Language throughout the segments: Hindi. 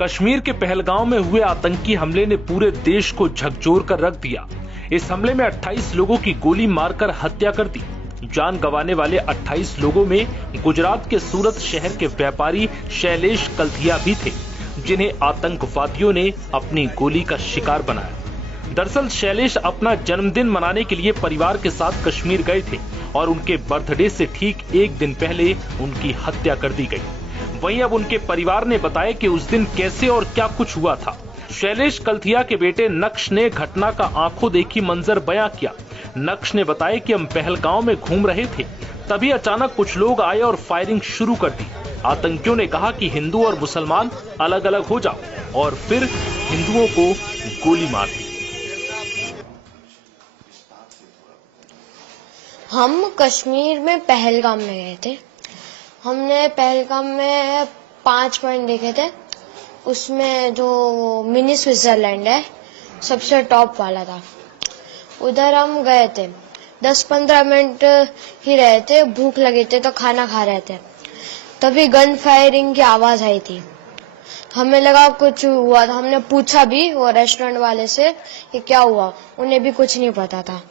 कश्मीर के पहलगांव में हुए आतंकी हमले ने पूरे देश को झकझोर कर रख दिया। इस हमले में 28 लोगों की गोली मारकर हत्या कर दी। जान गंवाने वाले 28 लोगों में गुजरात के सूरत शहर के व्यापारी शैलेश कल्थिया भी थे, जिन्हें आतंकवादियों ने अपनी गोली का शिकार बनाया। दरअसल शैलेश अपना जन्मदिन मनाने के लिए परिवार के साथ कश्मीर गए थे और उनके बर्थडे से ठीक एक दिन पहले उनकी हत्या कर दी गई। वहीं अब उनके परिवार ने बताया कि उस दिन कैसे और क्या कुछ हुआ था। शैलेश कल्थिया के बेटे नक्श ने घटना का आंखों देखी मंजर बयां किया। नक्श ने बताया कि हम पहलगांव में घूम रहे थे, तभी अचानक कुछ लोग आए और फायरिंग शुरू कर दी। आतंकियों ने कहा कि हिंदू और मुसलमान अलग अलग हो जाओ और फिर हिंदुओं को गोली मार दी। हम कश्मीर में पहलगाम में गए थे। हमने पहलगाम में 5 पॉइंट देखे थे। उसमें जो मिनी स्विट्जरलैंड है सबसे टॉप वाला था, उधर हम गए थे। 10-15 मिनट ही रहे थे, भूख लगी थी तो खाना खा रहे थे, तभी गन फायरिंग की आवाज आई थी। हमें लगा कुछ हुआ था। हमने पूछा भी वो रेस्टोरेंट वाले से कि क्या हुआ, उन्हें भी कुछ नहीं पता था।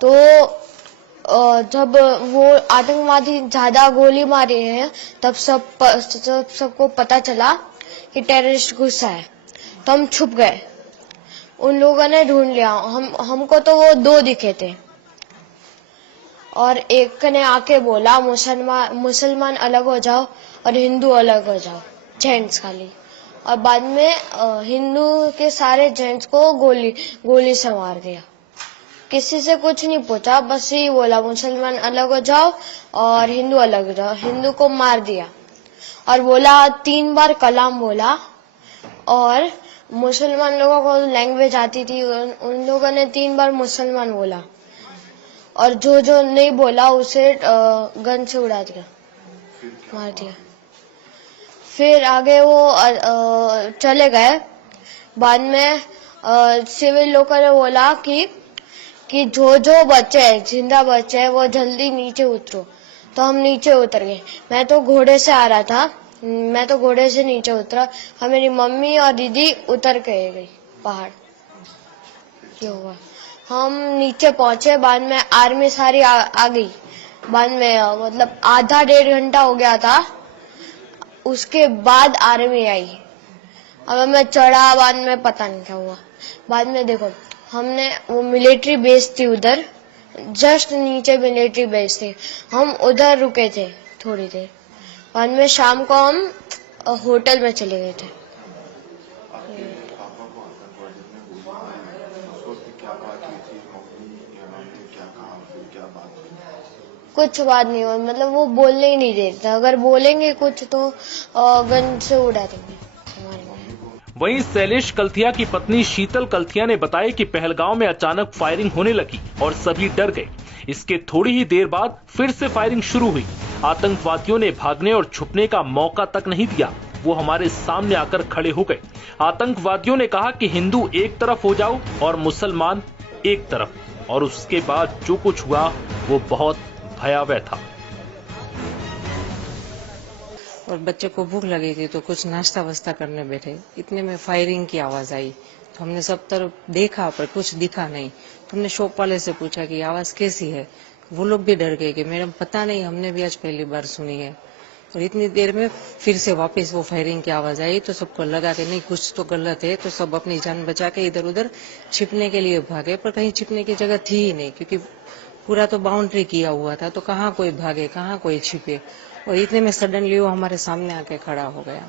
तो जब वो आतंकवादी ज्यादा गोली मारी है तब सबको पता चला कि टेररिस्ट घुसा है, तो हम छुप गए। उन लोगों ने ढूंढ लिया। हमको तो वो 2 दिखे थे और एक ने आके बोला मुसलमान अलग हो जाओ और हिंदू अलग हो जाओ, जेंट्स खाली। और बाद में हिंदू के सारे जेंट्स को गोली से मार दिया। किसी से कुछ नहीं पूछा, बस यही बोला मुसलमान अलग हो जाओ और हिंदू अलग हो जाओ। हिंदू को मार दिया और बोला 3 बार कलाम बोला। और मुसलमान लोगों को लैंग्वेज आती थी, उन लोगों ने 3 बार मुसलमान बोला और जो नहीं बोला उसे गन से उड़ा दिया, मार दिया। फिर आगे वो चले गए। बाद में सिविल लोगों ने बोला कि जो बच्चे हैं, जिंदा बच्चे हैं, वो जल्दी नीचे उतरो। तो हम नीचे उतर गए। मैं तो घोड़े से आ रहा था, मैं तो घोड़े से नीचे उतरा और मेरी मम्मी और दीदी उतर के गई पहाड़। ये हुआ, हम नीचे पहुंचे। बाद में आर्मी सारी आ गई। बाद में मतलब आधा 1.5 घंटा हो गया था, उसके बाद आर्मी आई। अब मैं चढ़ा, बाद में पता नहीं क्या हुआ। बाद में देखो, हमने वो मिलिट्री बेस थी उधर, जस्ट नीचे मिलिट्री बेस थी, हम उधर रुके थे थोड़ी देर। बाद में शाम को हम होटल में चले गए थे। कुछ बात नहीं हुई, मतलब वो बोलने ही नहीं देते। अगर बोलेंगे कुछ तो गन से उड़ा देंगे। वहीं शैलेश कल्थिया की पत्नी शीतल कल्थिया ने बताया कि पहलगांव में अचानक फायरिंग होने लगी और सभी डर गए। इसके थोड़ी ही देर बाद फिर से फायरिंग शुरू हुई। आतंकवादियों ने भागने और छुपने का मौका तक नहीं दिया, वो हमारे सामने आकर खड़े हो गए। आतंकवादियों ने कहा कि हिंदू एक तरफ हो जाओ और मुसलमान एक तरफ, और उसके बाद जो कुछ हुआ वो बहुत भयावह था। और बच्चे को भूख लगी थी तो कुछ नाश्ता वास्ता करने बैठे, इतने में फायरिंग की आवाज आई। तो हमने सब तरफ देखा पर कुछ दिखा नहीं। तो हमने शॉप वाले से पूछा कि आवाज कैसी है। वो लोग भी डर गए कि मैडम पता नहीं, हमने भी आज पहली बार सुनी है। और इतनी देर में फिर से वापस वो फायरिंग की आवाज आई तो सबको लगा कि नहीं कुछ तो गलत है। तो सब अपनी जान बचा के इधर उधर छिपने के लिए भागे, पर कहीं छिपने की जगह थी ही नहीं, क्योंकि पूरा तो बाउंड्री किया हुआ था। तो कहाँ कोई भागे, कहाँ कोई छिपे। और इतने में सडनली वो हमारे सामने आके खड़ा हो गया।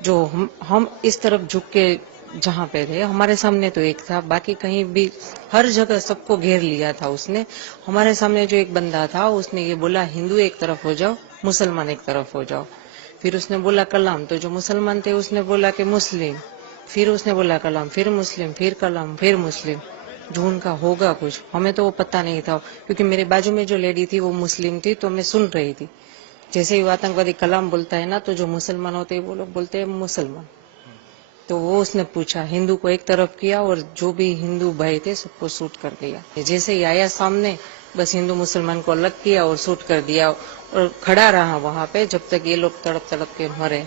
जो हम इस तरफ झुक के जहाँ पे थे, हमारे सामने तो एक था, बाकी कहीं भी हर जगह सबको घेर लिया था उसने। हमारे सामने जो एक बंदा था उसने ये बोला हिंदू एक तरफ हो जाओ, मुसलमान एक तरफ हो जाओ। फिर उसने बोला कलाम, तो जो मुसलमान थे उसने बोला कि मुस्लिम। फिर उसने बोला कलाम, फिर मुस्लिम, फिर कलाम, फिर मुस्लिम। जो उनका होगा कुछ, हमें तो वो पता नहीं था, क्योंकि मेरे बाजू में जो लेडी थी वो मुस्लिम थी, तो मैं सुन रही थी। जैसे ही आतंकवादी कलाम बोलता है ना, तो जो मुसलमान होते हैं वो लोग बोलते हैं मुसलमान। तो वो उसने पूछा, हिंदू को एक तरफ किया और जो भी हिंदू भाई थे सबको शूट कर दिया। जैसे ही आया सामने, बस हिंदू मुसलमान को अलग किया और शूट कर दिया और खड़ा रहा वहां पे जब तक ये लोग तड़प तड़प के मरे।